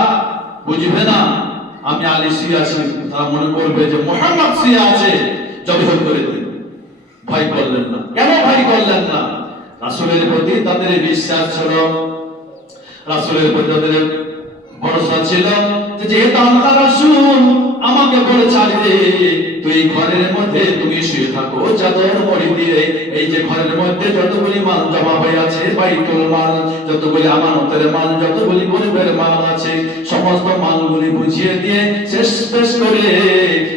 বুঝবে না আমি আলী শুয়ে আছি, তারা মনে করবে যে মুহাম্মদ শুয়ে আছে, জবাই করে দেবে। ভয় করলেন না। কেন ভয় করলেন না? রাসূলের প্রতি তাদের বিশ্বাস ছিল, রাসূলের প্রতি তাদের ভরসা ছিল, যেহেতু আল্লাহ রাসূল আমাকে বলেছে আলী রে, তুই ঘরের মধ্যে তুমি শুয়ে থাকো চাদর মুড়ি দিয়ে, এই যে ঘরের মধ্যে যতগুলি মাল জমা হয়ে আছে, বাইতুল মাল, যতগুলি আমানতের মাল, যতগুলি গরিবের মাল আছে, সমস্ত মালগুলি বুঝিয়ে দিয়ে শেষ করে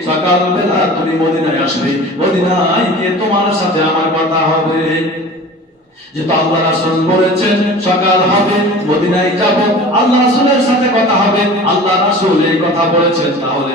সকালবেলা তুমি মদিনায় আসবে, মদিনায় গিয়ে তোমার সাথে আমার কথা হবে। যেহেতু আল্লাহ রাসূল বলেছেন সকাল হবে মদিনায় যাব, আল্লাহ রাসূলের সাথে কথা হবে, আল্লাহ রাসূল এই কথা বলেছেন, তাহলে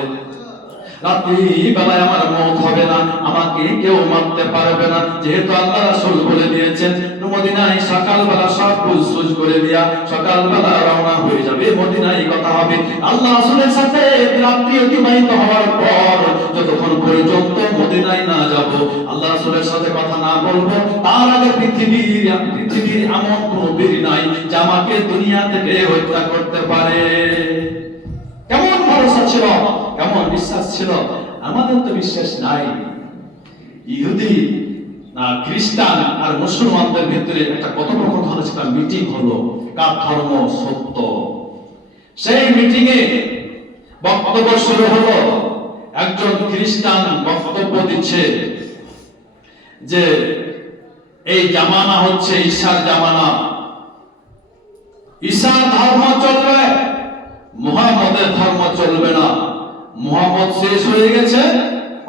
রাত্রি বেলায় আমার মওত হবে না, আমাকে কেউ মারতে পারবে না, যেহেতু আল্লাহ রাসূল বলে দিয়েছেন মদিনায় সকালবেলা সব সুজ করে দিয়া সকালবেলা রওনা হয়ে যাবে, মদিনায় কথা হবে। আল্লাহ রাসূলের সাথে রাত্রি অতিবাহিত হওয়ার পর যতক্ষণ পর্যন্ত মদিনায় না যাব, আল্লাহ রাসূলের সাথে কথা না বলবো, তার আগে পৃথিবীর এমন কোনো বীর নাই যে আমাকে দুনিয়া থেকে হত্যা করতে পারে। কেমন ভরসা ছিল, কেমন বিশ্বাস ছিল। আমাদের তো বিশ্বাস নাই। ইহুদি না খ্রিস্টান আর মুসলমানদের ভিতরে একটা কথোপকথন, একটা মিটিং হলো, কার ধর্ম সত্য। সেই মিটিং এ বক্তব্য শুরু হলো। একজন খ্রিস্টান বক্তব্য দিচ্ছে যে এই জামানা হচ্ছে ঈসার জামানা, ঈসার ধর্ম চলবে, মুহাম্মদের ধর্ম চলবে না। মুহাম্মদ শেষ হয়ে গেছে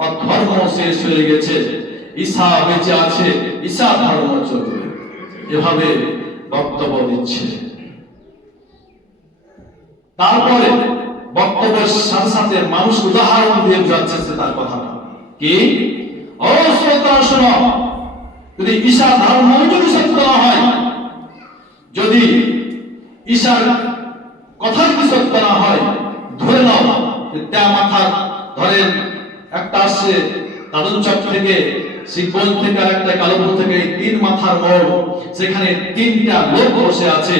আর ধর্ম শেষ হয়ে গেছে, ঈসা বেঁচে আছে, ঈসা ধর্ম চলবে। এভাবে বক্তব্য দিচ্ছে। তারপরে বক্তব্যের সাথে সাথে মানুষ উদাহরণ দিয়ে যাচ্ছে তার কথাটা কি, ও শ্রোতারা শোনো, যদি ঈসা ধর্ম যদি সত্য না হয়, যদি ঈসার কথা যদি সত্য না হয়, ধরে নাও তা মাথা ধরেন একটা আসছে তাদনচক থেকে, শিবগঞ্জ থেকে, আর একটা কালুপুর থেকে, তিন মাথার মোড়, সেখানে তিনটা লোক বসে আছে।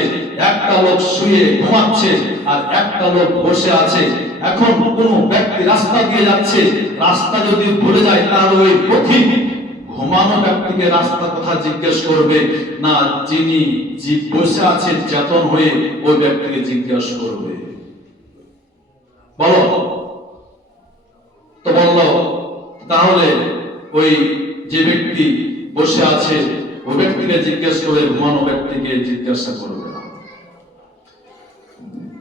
একটা লোক শুয়ে ঘুমাচ্ছে আর একটা লোক বসে আছে। এখন কোন ব্যক্তি রাস্তা দিয়ে যাচ্ছে, রাস্তা যদি ভুলে যায় তাহলে ওই পথিক ঘুমানো ব্যক্তিকে রাস্তার কথা জিজ্ঞেস করবে না, যিনি বসে আছে চেতন হয়ে ওই ব্যক্তিকে জিজ্ঞেস করবে। বলো তো, বললো তাহলে ওই যে ব্যক্তি বসে আছে ওই ব্যক্তিকে জিজ্ঞেস করে, ঘুমানো ব্যক্তিকে জিজ্ঞাসা করবে না।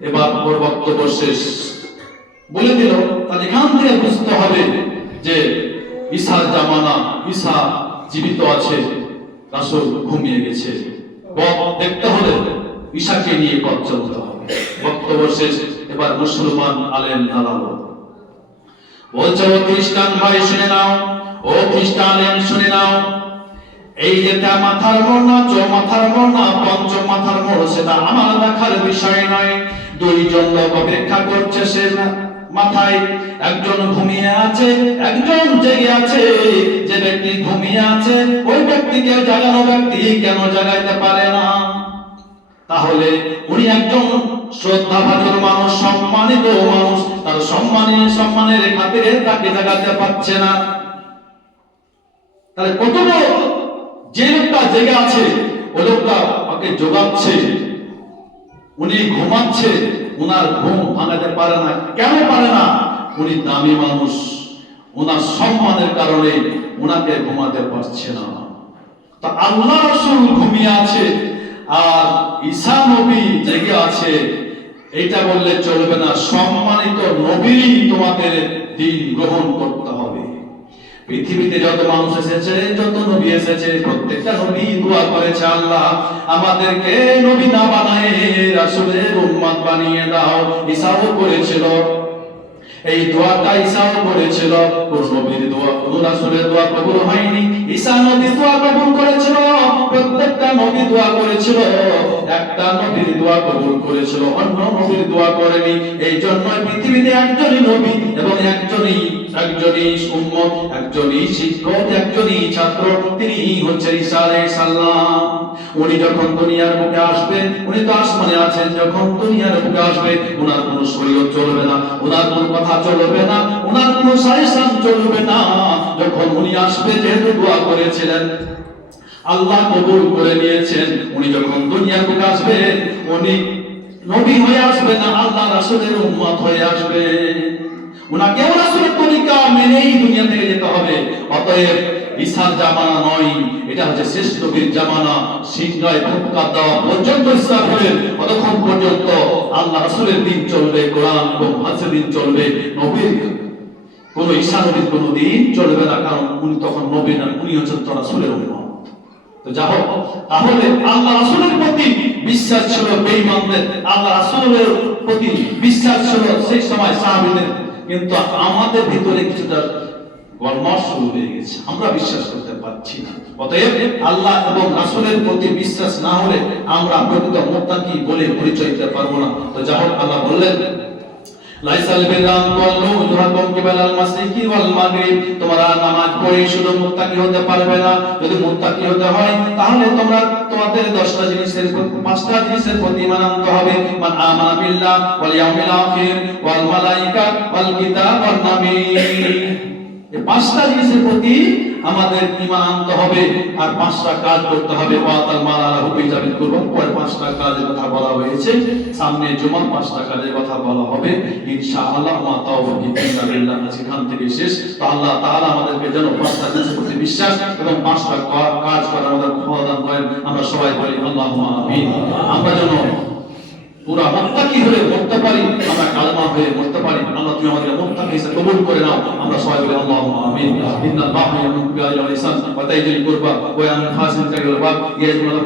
এবার ওর বক্তব্য শেষ বলে দিল। তাহলে এখান থেকে বুঝতে হবে যে ঈসার জামানা, ঈসা জীবিত আছে, রাসূল ঘুমিয়ে গেছে। পথ দেখতে হলে ঈসাকে নিয়ে পথ চলতে হবে। বক্তব্য শেষ। এবার মুসলমান আলেম দাঁড়ালো, বলছে ও খ্রিস্টান ভাই শুনে নাও, ও খ্রিস্টান শুনে নাও, এই যে মাথার মোড় না, মাথার মোড় না, পঞ্চম মাথার মোড়, সেটা আমার দেখার বিষয় নয়। দুইজন লোক অপেক্ষা করছে সে মাথায়, একজন ঘুমিয়ে আছে, একজন জেগে আছে। যে ব্যক্তি ঘুমিয়ে আছে ওই ব্যক্তিকে জাগানো ব্যক্তি কেন জাগাইতে পারে না? তাহলে উনি একজন শ্রদ্ধাভাজন মানুষ, সম্মানিত মানুষ, তার সম্মানের খাতিরে তাকে জাগাতে পারছে না। তাহলে কত যে লোকটা জেগে আছে ওই লোকটা ওকে জোগাচ্ছে, উনি ঘুমাচ্ছে, উনার ঘুম ভাঙাতে পারে না। কেন পারে না? উনি দামি মানুষ, উনার সম্মানের কারণে উনাকে ঘুমাতে পারছে না। তা আল্লাহ রাসূল ঘুমিয়ে আছে আর ঈসা নবী জেগে আছে, এটা বললে চলবে না। সম্মানিত নবী তোমাদের দিন গ্রহণ করতে হবে। পৃথিবীতে যত মানুষ এসেছে, যত নবী এসেছে, প্রত্যেকটা নবী দোয়া করেছে, আল্লাহ আমাদেরকে নবী না বানায় রাসূলের উম্মত বানিয়ে দাও। ঈসাও করেছিল এই দোয়াটা, ঈসাও করেছিল। কোন নবীর দোয়া, কোন রাসূলের দোয়া কবুল হয়নি, ঈসা নবী দোয়া কবুল করেছিল। প্রত্যেকটা নবী দোয়া করেছিল, একটা নবীর দোয়া কবুল করেছিল, অন্য নবীর দোয়া করেনি। এই জন্য পৃথিবীতে একজনই নবী এবং একজনই উম্মত, একজনই শিক্ষক, একজনই ছাত্র, তিনি হচ্ছেন ঈসা আলাইহিস সালাম। উনি যখন দুনিয়ার বুকে আসবেন, উনি তো আসমানে আছেন, যখন দুনিয়ার বুকে আসবে ওনার কোনো শরীয়ত চলবে না, ওনার কোনো কথা চলবে না, ওনার কোনো সাজেশন চলবে না। যখন উনি আসবে, যেহেতু দোয়া করেছিলেন, আল্লাহ কবুল করে নিয়েছেন, উনি যখন দুনিয়ার বুকে আসবেন, উনি নবী হয়ে আসবে না, আল্লাহ রাসূলের উম্মত হয়ে আসবে। উনাকে রাসূলের তরিকা মেনেই দুনিয়া থেকে যেতে হবে। অতএব ঈসার জামানা নয়, এটা হচ্ছে শেষ নবীর জামানা। সিংহায় ধক্কা দেওয়া পর্যন্ত ইসরাফিলের, ততক্ষণ পর্যন্ত আল্লাহ রাসূলের দিন চলবে, কোরআন এবং হাদিসের দিন চলবে। নবীর কোন ঈসা নবীর কোন দিন চলবে না, কারণ উনি তখন নবী না, উনি হচ্ছেন রাসূলের উম্মত। তো যাই হোক, তাহলে আল্লাহ রাসূলের প্রতি বিশ্বাস ছিল বেঈমানদের, আল্লাহ রাসূলের প্রতি বিশ্বাস ছিল সেই সময় সাহাবীদের কিন্তু আমাদের ভিতরে কিছুটা গলমাস শুরু হয়ে গেছে, আমরা বিশ্বাস করতে পারছি না। অতএব আল্লাহ এবং রাসূলের প্রতি বিশ্বাস না হলে আমরা প্রকৃত মুত্তাকি বলে পরিচয় দিতে পারবো না। তো যাই হোক, আল্লাহ বললেন লাইসাল বিরাম ওয়াল্লু উজহাকুম কিবালাল মাশরিকি ওয়াল মাগরিব, তোমরা নামাজ পড়ে শুধু মুত্তাকি হতে পারবে না। যদি মুত্তাকি হতে হয় তাহলে তোমরা তোমাদের 10টা জিনিসের 5টা জিনিসের প্রতি ঈমান আনতে হবে। মান আমানা বিল্লাহ ওয়াল ইয়াউমিল আখির ওয়াল মালাইকা ওয়াল কিতাব ওয়ান নাবিয়্যিন, এই 5টা জিনিসের প্রতি আমাদের ঈমান আনতে হবে আর 5টা কাজ করতে হবে। ওয়াতাল মাল আলা হুবি জাবিল কুরবান, পরে 5টা কাজের কথা বলা হয়েছে, সামনে জুমার 5টা কাজের কথা বলা হবে ইনশাআল্লাহ। মা তাওফিক ইল্লা বিল্লাহ, সেখান থেকে শেষ। তো আল্লাহ তাআলা আমাদেরকে যেন 5টা জিনিসের প্রতি বিশ্বাস এবং 5টা কাজ করার আমাদের ক্ষমতা দান করেন। আমরা সবাই বলি আল্লাহুম্মা আমিন। আমরা যেন পুরা মুত্তাকি হয়ে মরতে পারি, আমরা কালেমা হয়ে মরতে পারি। আল্লাহ তুমি আমাদের মুত্তাকি হিসেবে কবুল করে নাও। আমরা সবাই বলি আল্লাহুম্মা আমিন। ইন্নাল্লাহা ইয়ামুরু বিল আদলি ওয়াল ইহসান ওয়া ইতাইজিল কুরবা ওয়া ইয়ানহা আনিল ফাহশাই ওয়াল মুনকার ওয়া ইয়া'মুরু